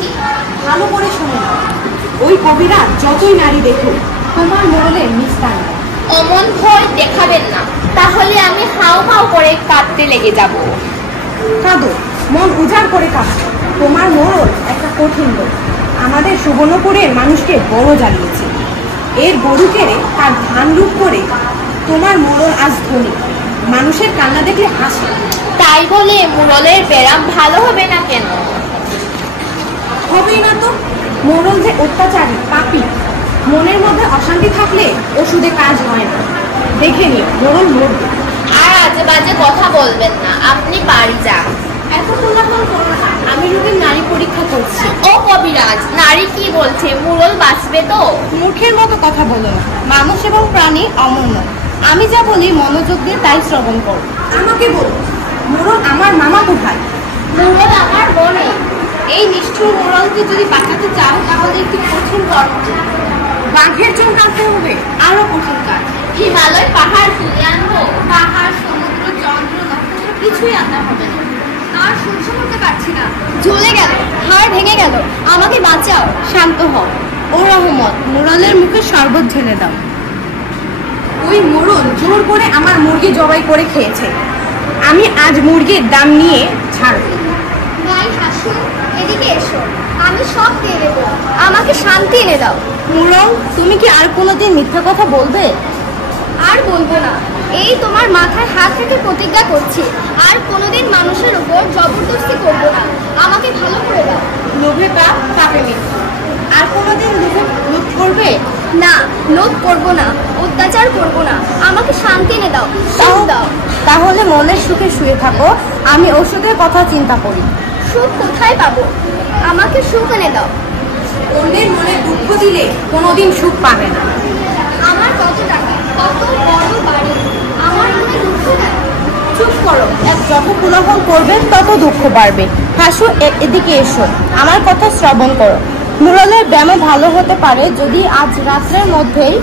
বলছি। ভালো করে শুনে নাও, ওই কবিরা যতই নারী দেখুক তোমার মোড়লের নিস্তার নেই। অমন ভয় দেখাবেন না, তাহলে আমি হাউ হাউ করে কাঁদতে লেগে যাব। কাঁদো, মন উজাড় করে কাঁদো। তোমার মোড়ল একটা কঠিন লোক, আমাদের সুবর্ণপুরের মানুষকে বড় জ্বালিয়েছে। এর গরু কেড়ে তার ধান লুট করে তোমার মোড়ল আজ ধনী, মানুষের কান্না দেখলে হাসে। তাই বলে মোড়লের ব্যারাম ভালো হবে না কেন? হবেই না তো, মোড়ল যে অত্যাচারী পাপী। মনের মধ্যে অশান্তি থাকলে ওষুধে কাজ হয় না। দেখে নিও মোড়ল মরবে। আর আজে বাজে কথা বলবেন না, আপনি বাড়ি যান। এত কোলাহল করো না, আমি রোগীর নারী পরীক্ষা করছি। ও কবিরাজ, নারী কি বলছে? মোড়ল বাঁচবে তো? মূর্খের মতো কথা বলো না, মানুষ এবং প্রাণী অমূল্য। আমি যা বলি মনোযোগ দিয়ে তাই শ্রবণ করো। আমাকে বলো, মোড়ল আমার মামা কোথায়? মোড়ল আমার বনে। এই নিষ্ঠুর মোড়লকে যদি বাঁচাতে চাও তাহলে একটু কঠিন কর্ম, বাঘের চোখ আনতে হবে, আরো কঠিন কাজ। হিমালয় পাহাড় তুলে আনবো? পাহাড়, সমুদ্র, চন্দ্র, নক্ষত্র কিছুই আনতে হবে না। আর সহ্য করতে পারছি না, জ্বলে গেল, হাড় ভেঙে গেল, আমাকে বাঁচাও। শান্ত হও। ও রহমত, মোড়লের মুখে শরবত ঢেলে দাও। ওই মোড়ল জোর করে আমার মুরগি জবাই করে খেয়েছে। আমি আজ মুরগির দাম নিয়ে ছাড়ব। ভাই হাসু, এদিকে এসো, আমি সব দিয়ে দেবো, আমাকে শান্তি এনে দাও। মোড়ল, তুমি কি আর কোনোদিন মিথ্যা কথা বলবে? আর বলবো না, এই তোমার মাথায় হাত থেকে প্রতিজ্ঞা করছি, আর কোনোদিন মানুষের উপর জবরদস্তি করবো না। আমাকে ভালো করে দাও। লোভে পাপ, পাপে মৃত্যু। আর কোনোদিন লোভ করবে না, লোভ করবো না, অত্যাচার করবো না, আমাকে শান্তি এনে দাও, সুখ দাও। তাহলে মনের সুখে শুয়ে থাকো, আমি ওষুধের কথা চিন্তা করি। সুখ কোথায় পাবো? আমাকে সুখ এনে দাও। অন্যের মনে দুঃখ দিলে কোনোদিন সুখ পাবে না। আমার কত টাকা, কত বড় বাড়ি, আমার মনে দুঃখ নেই। চুপ করো, যত কোলাহল করবে তত দুঃখ বাড়বে। হাসু, এদিকে এসো, আমার কথা শ্রবণ করো। মোড়লের ব্যায়ামও ভালো হতে পারে যদি আজ রাত্রের মধ্যেই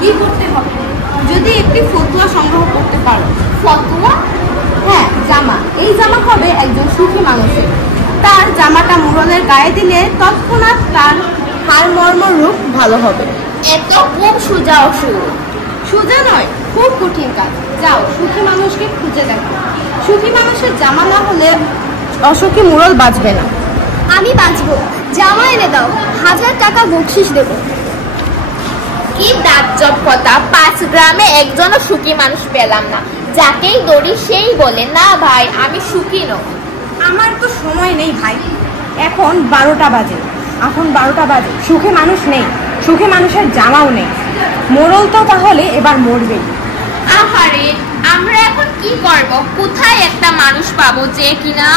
কি করতে হবে? যদি একটি ফতুয়া সংগ্রহ করতে পারো। ফতুয়া? হ্যাঁ, জামা। এই জামা হবে একজন সুখী মানুষের। তার জামাটা মোড়লের গায়ে দিলে তৎক্ষণাৎ তার হাড় মর্ম রূপ ভালো হবে। এত খুব সোজা অসুখ? সোজা নয়, খুব কঠিন কাজ। যাও, সুখী মানুষকে খুঁজে দেখো। সুখী মানুষের জামা না হলে অসুখী মোড়ল বাঁচবে না। আমি বাঁচবো, জামা এনে দাও, 1000 টাকা বকশিস দেবো। কি দাজ্জব কথা, 5 গ্রামে একজনও সুখী মানুষ পেলাম না। যাকেই দড়ি সেই বলে না ভাই আমি সুখী নই। আমার তো সময় নেই ভাই, এখন 12টা বাজে। সুখী মানুষ নেই, সুখী মানুষের জামাও নেই। মোড়ল তো তাহলে এবার মরবেই। আহারে, আমরা এখন কি করব? কোথায় একটা মানুষ পাবো যে কিনা?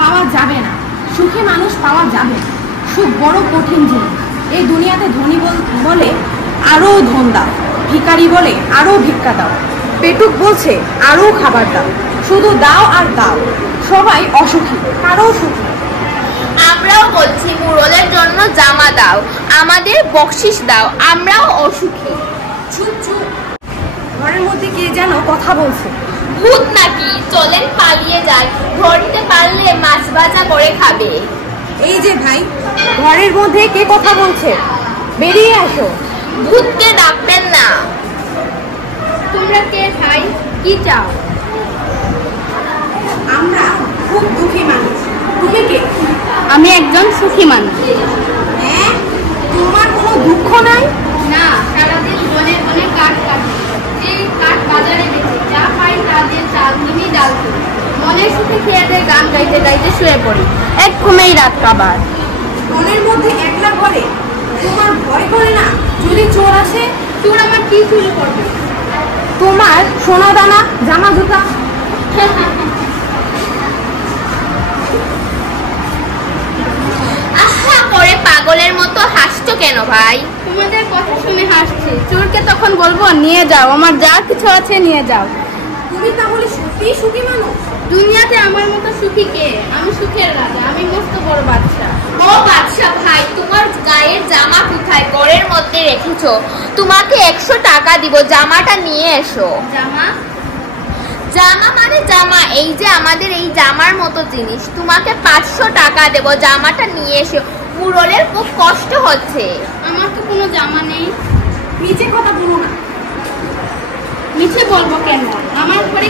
পাওয়া যাবে না, সুখী মানুষ পাওয়া যাবে না। সুখ বড় কঠিন জিনিস। এই দুনিয়াতে ধনী বলে আরো ধন দাও, ভিখারি বলে আরো ভিক্ষা দাও, পেটুক বলছে আরো খাবার দাও। শুধু দাও আর দাও, সবাই অসুখী, কারো সুখী। আমরাও বলছি মোড়লের জন্য জামা দাও, আমাদের বকশিস দাও, আমরাও অসুখী। চুপ চুপ, ঘরের মধ্যে কে যেন কথা বলছে। ভূত নাকি? চলেন পালিয়ে যাই, ধরতে পারলে মাছ ভাজা করে খাবে। এই যে ভাই, ঘরের মধ্যে কে কথা বলছে? বেরিয়ে আসো। ভূতকে ডাকবেন না। তোমরা কে ভাই, কি চাও? আমরা খুব দুঃখী মানুষ। তুমি কে? আমি একজন সুখী মানুষ। হ্যাঁ, তোমার কোনো দুঃখ নাই? না, সারাদিন বনে বনে কাঠ কাটি, এই কাঠ বাজারে বেচি, যা পাই তা দিয়ে চাল কিনি, ডাল কিনি। মনের সুখে খেয়ে গান গাইতে গাইতে শুয়ে পড়ি, এক ঘুমেই রাত কাবার। মনের মধ্যে একলা ঘরে তোমার ভয় করে না? যদি চোর আসে? চোর আমার কি চুরি করবে? তোমার সোনা দানা, জামা জুতা। আহা করে পাগলের মতো হাসছো কেন ভাই? তোমাদের কথা শুনে হাসছি। চোরকে তখন বলবো, নিয়ে যাও, আমার যা কিছু আছে নিয়ে যাও। তুমি তাহলে সত্যিই সুখী মানুষ? দুনিয়াতে আমার মতো সুখী কে? আমি সুখের রাজা, আমি মস্ত বড় বাদশা। ও বাদশা ভাই, তোমার গায়ের জামা কোথায়? ঘরের মধ্যে রেখেছো। তোমাকে 100 টাকা দিব, জামাটা নিয়ে এসো। জামা? জামা মানে আমাদের জামা, এই যে আমাদের এই জামার মতো জিনিস, তোমাকে 500 টাকা দেবো, জামাটা নিয়ে এসো। মুরলের খুব কষ্ট হচ্ছে। আমার তো কোনো জামা নেই। নিচে কথা বলো না। মিছে বলবো কেন? আমার ঘরে